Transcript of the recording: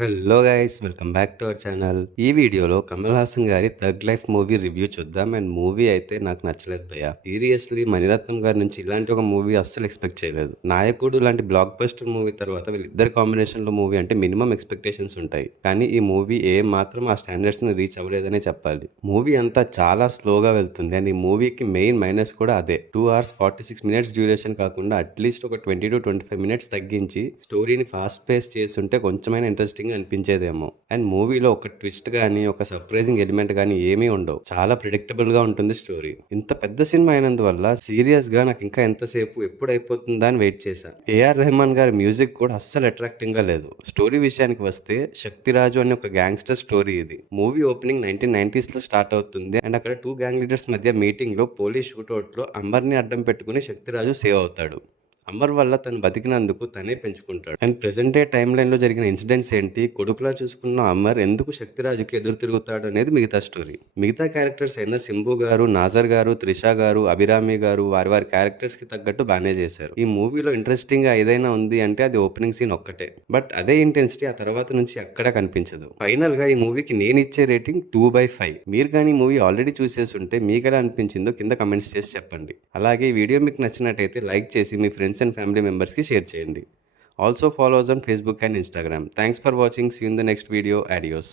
Hello guys, welcome back to our channel. ఈ వీడియోలో కమల్ హాసన్ గారి థగ్ లైఫ్ మూవీ రివ్యూ చూద్దాం. అండ్ మూవీ అయితే నాకు నచ్చలేదు భయ్య. సీరియస్లీ మణిరత్నం గారి నుంచి ఇలాంటి ఒక మూవీ అస్సలు ఎక్స్పెక్ట్ చేయలేదు. నాయకుడు లాంటి బ్లాక్ బస్టర్ మూవీ తర్వాత వీళ్ళిద్దరు కాంబినేషన్ లో మూవీ అంటే మినిమం ఎక్స్పెక్టేషన్స్ ఉంటాయి. కానీ ఈ మూవీ మాత్రం ఆ స్టాండర్డ్స్ ని రీచ్ అవ్వలేదనే చెప్పాలి. మూవీ అంతా చాలా స్లోగా వెళ్తుంది. అండ్ ఈ మూవీకి మెయిన్ మైనస్ కూడా అదే. 2 hours 46 minutes డ్యూరేషన్ కాకుండా అట్లీస్ట్ ఒక 20 to 25 minutes తగ్గించి స్టోరీని ఫాస్ట్ పేస్ చేస్తుంటే కొంచెమైనా ఇంట్రెస్టింగ్ అనిపించేదేమో. అండ్ మూవీలో ఒక ట్విస్ట్ గానీ ఒక సర్ప్రైజింగ్ ఎలిమెంట్ గానీ ఏమీ ఉండవు. చాలా ప్రిడిక్టబుల్ గా ఉంటుంది స్టోరీ. ఇంత పెద్ద సినిమా అయినందువల్ల సీరియస్ గా నాకు ఇంకా ఎంతసేపు ఎప్పుడు అయిపోతుందా అని వెయిట్ చేశా. ఏఆర్ రెహమాన్ గారి మ్యూజిక్ కూడా అస్సలు అట్రాక్టింగ్ గా లేదు. స్టోరీ విషయానికి వస్తే శక్తిరాజు అనే ఒక గ్యాంగ్స్టర్ స్టోరీ ఇది. మూవీ ఓపెనింగ్ 1990s లో స్టార్ట్ అవుతుంది. అండ్ అక్కడ 2 గ్యాంగ్ లీడర్స్ మధ్య మీటింగ్ లో పోలీస్ షూట్అవుట్ లో అమర్ని అడ్డం పెట్టుకుని శక్తిరాజు సేవ్ అవుతాడు. అమర్ వల్ల తను బతికినందుకు తనే పెంచుకుంటాడు. And present day time line లో జరిగిన ఇన్సిడెంట్స్ ఏంటి, కొడుకులా చూసుకున్న అమర్ ఎందుకు శక్తిరాజుకి ఎదురు తిరుగుతాడు అనేది మిగతా స్టోరీ. మిగతా క్యారెక్టర్స్ అయిన సింబు గారు, నాజర్ గారు, త్రిష గారు, అభిరామి గారు వారి వారి క్యారెక్టర్స్ కి తగ్గట్టు బాగానే చేశారు. ఈ మూవీలో ఇంట్రెస్టింగ్ గా ఏదైనా ఉంది అంటే అది ఓపెనింగ్ సీన్ ఒక్కటే. బట్ అదే ఇంటెన్సిటీ ఆ తర్వాత నుంచి ఎక్కడా కనిపించదు. ఫైనల్ గా ఈ మూవీకి నేను ఇచ్చే రేటింగ్ 2/5. మీరు కానీ మూవీ ఆల్రెడీ చూసేసి ఉంటే మీకు ఎలా అనిపించిందో కింద కమెంట్స్ చేసి చెప్పండి. అలాగే ఈ వీడియో మీకు నచ్చినట్టయితే లైక్ చేసి మీ ఫ్రెండ్స్ అండ్ ఫ్యామిలీ మెంబర్స్కి షేర్ చేయండి. Also follow us on Facebook and Instagram. Thanks for watching. See you in the next video. Adios.